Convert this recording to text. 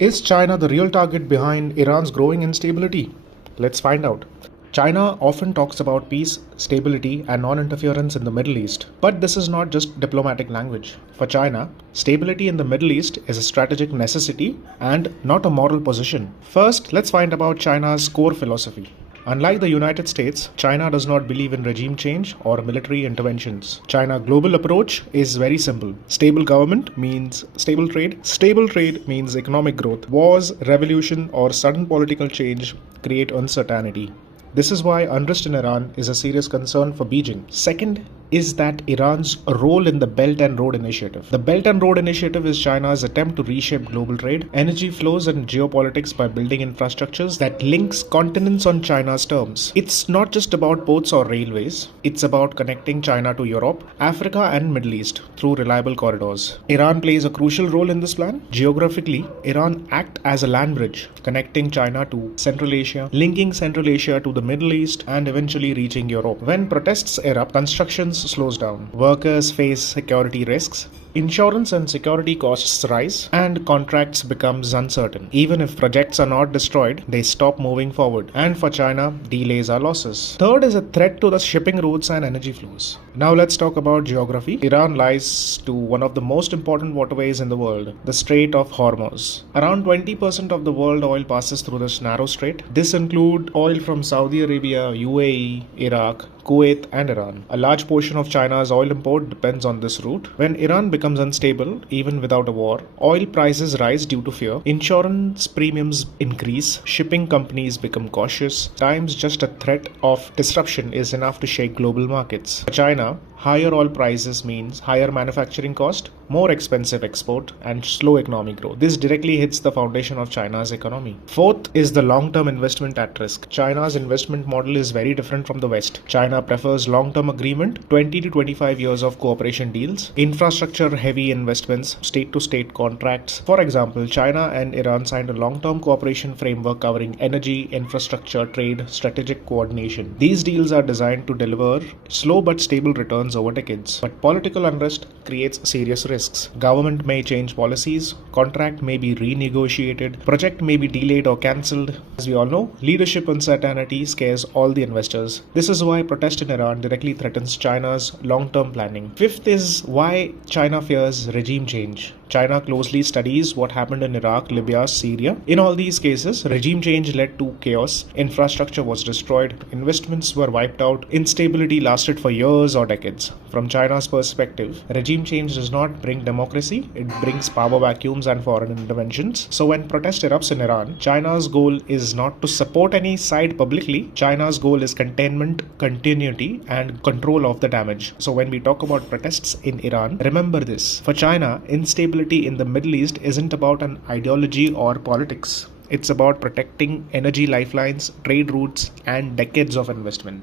Is China the real target behind Iran's growing instability? Let's find out. China often talks about peace, stability, and non interference in the Middle East. But this is not just diplomatic language. For China, stability in the Middle East is a strategic necessity and not a moral position. First, let's find about China's core philosophy. Unlike the United States, China does not believe in regime change or military interventions. China's global approach is very simple. Stable government means stable trade. Stable trade means economic growth. Wars, revolution, or sudden political change create uncertainty. This is why unrest in Iran is a serious concern for Beijing. Second is that Iran's role in the Belt and Road Initiative. The Belt and Road Initiative is China's attempt to reshape global trade, energy flows, and geopolitics by building infrastructures that links continents on China's terms. It's not just about ports or railways, it's about connecting China to Europe, Africa, and Middle East through reliable corridors. Iran plays a crucial role in this plan. Geographically, Iran acts as a land bridge, connecting China to Central Asia, linking Central Asia to the Middle East, and eventually reaching Europe. When protests erupt, construction slows down. Workers face security risks. Insurance and security costs rise, and contracts becomes uncertain. Even if projects are not destroyed, they stop moving forward. And for China, delays are losses. Third is a threat to the shipping routes and energy flows. Now let's talk about geography. Iran lies to one of the most important waterways in the world, the Strait of Hormuz. Around 20% of the world oil passes through this narrow strait. This includes oil from Saudi Arabia, UAE, Iraq, Kuwait, and Iran. A large portion of China's oil import depends on this route. When Iran becomes unstable, even without a war, oil prices rise due to fear, insurance premiums increase, shipping companies become cautious. Times just a threat of disruption is enough to shake global markets. For China, higher oil prices means higher manufacturing cost, more expensive export, and slow economic growth. This directly hits the foundation of China's economy. Fourth is the long-term investment at risk. China's investment model is very different from the West. China prefers long-term agreement, 20 to 25 years of cooperation deals, infrastructure-heavy investments, state-to-state contracts. For example, China and Iran signed a long-term cooperation framework covering energy, infrastructure, trade, strategic coordination. These deals are designed to deliver slow but stable returns over decades. But political unrest creates serious risks. Government may change policies, contract may be renegotiated, project may be delayed or cancelled. As we all know, leadership uncertainty scares all the investors. This is why protest in Iran directly threatens China's long-term planning. Fifth is why China fears regime change. China closely studies what happened in Iraq, Libya, Syria. In all these cases, regime change led to chaos, infrastructure was destroyed, investments were wiped out, instability lasted for years or decades. From China's perspective, regime change does not bring democracy, it brings power vacuums and foreign interventions. So when protest erupts in Iran, China's goal is not to support any side publicly. China's goal is containment, continuity, and control of the damage. So when we talk about protests in Iran, remember this. For China, instability in the Middle East isn't about an ideology or politics. It's about protecting energy lifelines, trade routes, and decades of investment.